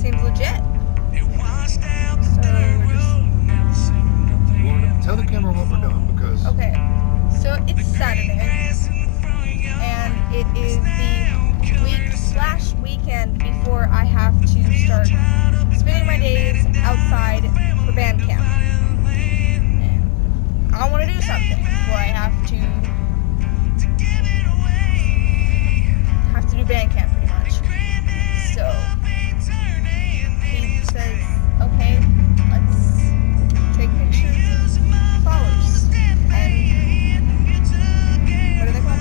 Seems legit. So Tell the camera what we're doing because okay. So it's Saturday, and it is the week/weekend before I have to start spending my days outside for band camp. And I want to do something before I have to do band camp pretty much. So he says, okay, let's take pictures of flowers and what are they called?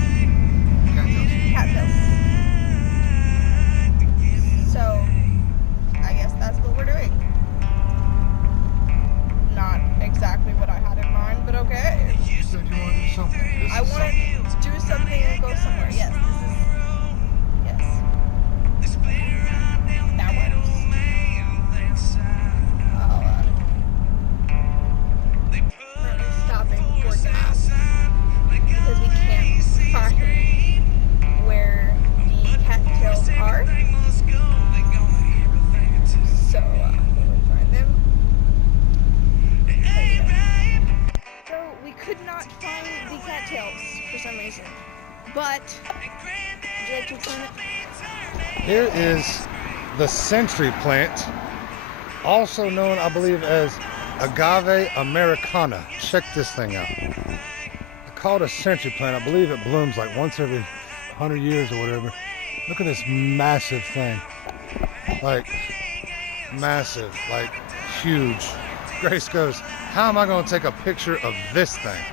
Cattails. So I guess that's what we're doing. Not exactly what I had in mind, but okay. you said you want to do something. I want to do something and go somewhere. Yes, yes. That works. Currently stopping for gas because we can't find where the cattails are. So when we find them, so we could not find the cattails for some reason. But would you like to explain it? Here is the century plant, also known, I believe, as Agave Americana. Check this thing out. I call it a century plant. I believe it blooms like once every 100 years or whatever. Look at this massive thing. Like, massive, like huge. Grace goes, how am I going to take a picture of this thing?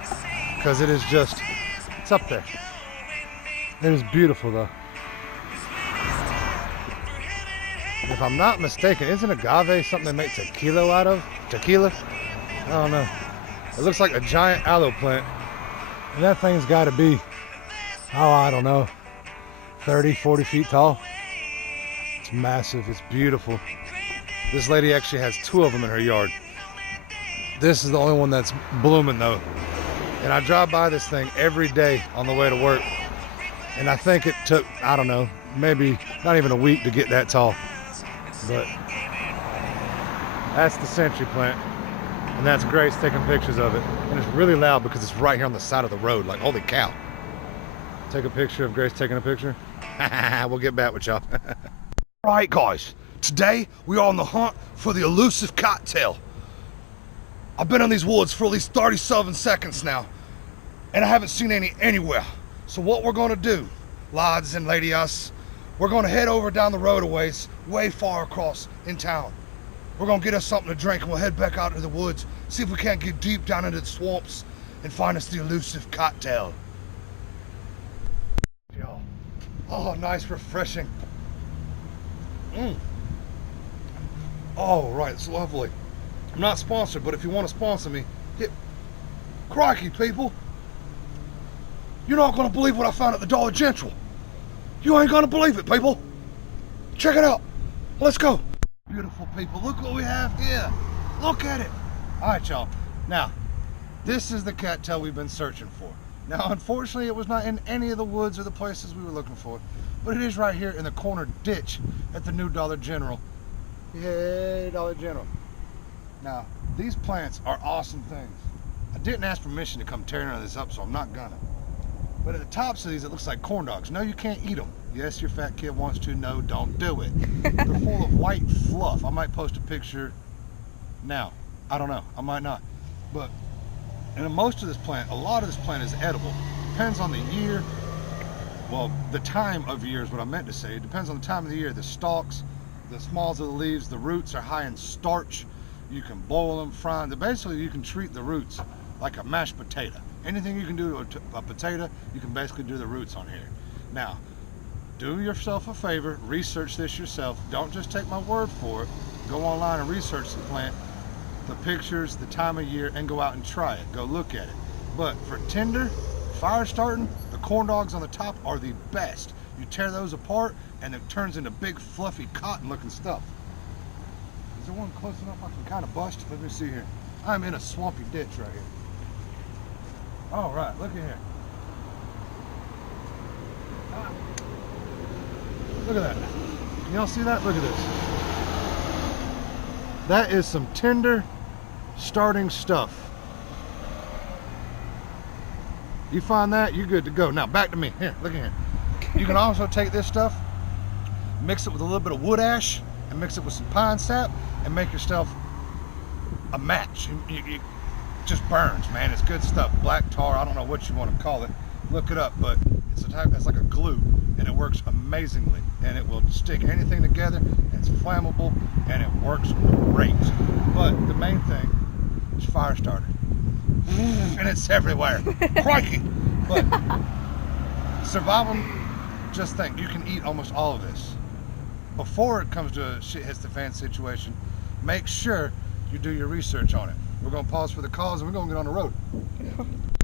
Because it is just, it's up there. It is beautiful though. If I'm not mistaken, isn't agave something they make tequila out of? Tequila? I don't know. It looks like a giant aloe plant. And that thing's got to be, oh, I don't know, 30, 40 feet tall. It's massive. It's beautiful. This lady actually has 2 of them in her yard. This is the only one that's blooming though. And I drive by this thing every day on the way to work. And I think it took, I don't know, maybe not even a week to get that tall. But that's the century plant. And that's Grace taking pictures of it. And it's really loud because it's right here on the side of the road. Like, holy cow. Take a picture of Grace taking a picture. We'll get back with y'all. Alright guys, today we are on the hunt for the elusive cattail. I've been in these woods for at least 37 seconds now, and I haven't seen any anywhere. So what we're gonna do, lads and ladies, we're gonna head over down the road a ways, way far across in town. We're gonna get us something to drink and we'll head back out into the woods, see if we can't get deep down into the swamps and find us the elusive cattail. Oh, nice, refreshing. Oh, right, it's lovely. I'm not sponsored, but if you want to sponsor me, crikey, people. You're not going to believe what I found at the Dollar General. You ain't going to believe it, people. Check it out. Let's go. Beautiful people, look what we have here. Look at it. All right, y'all. Now, this is the cattail we've been searching for. Now, unfortunately, it was not in any of the woods or the places we were looking for, but it is right here in the corner ditch at the new Dollar General. Yay, Dollar General. Now, these plants are awesome things. I didn't ask permission to come tearing none of this up, so I'm not gonna. But at the tops of these, it looks like corn dogs. No, you can't eat them. Yes, your fat kid wants to. No, don't do it. They're full of white fluff. I might post a picture now. I don't know. I might not. But and most of this plant, a lot of this plant is edible. Depends on the year. Well, the time of year is what I meant to say. It depends on the time of the year. The stalks, the smalls of the leaves, the roots are high in starch. You can boil them, fry them. Basically, you can treat the roots like a mashed potato. Anything you can do to a potato, you can basically do the roots on here. Now, do yourself a favor, research this yourself. Don't just take my word for it. Go online and research the plant, the pictures, the time of year, and go out and try it. Go look at it. But for tinder, fire starting, the corn dogs on the top are the best. You tear those apart and it turns into big fluffy cotton looking stuff. Is there one close enough I can kind of bust? Let me see here. I'm in a swampy ditch right here. All right, look at here. Look at that. Can y'all see that? Look at this. That is some tender starting stuff. You find that, you're good to go. Now back to me. Here, look at here. You can also take this stuff, mix it with a little bit of wood ash, and mix it with some pine sap, and make yourself a match. It just burns, man. It's good stuff. Black tar, I don't know what you want to call it. Look it up, but it's like a glue, and it works amazingly, and it will stick anything together, and it's flammable, and it works great. But the main thing is fire starter, and it's everywhere. Crikey! But survival, just think, you can eat almost all of this. Before it comes to a shit hits the fan situation, make sure you do your research on it. We're going to pause for the calls, and we're going to get on the road.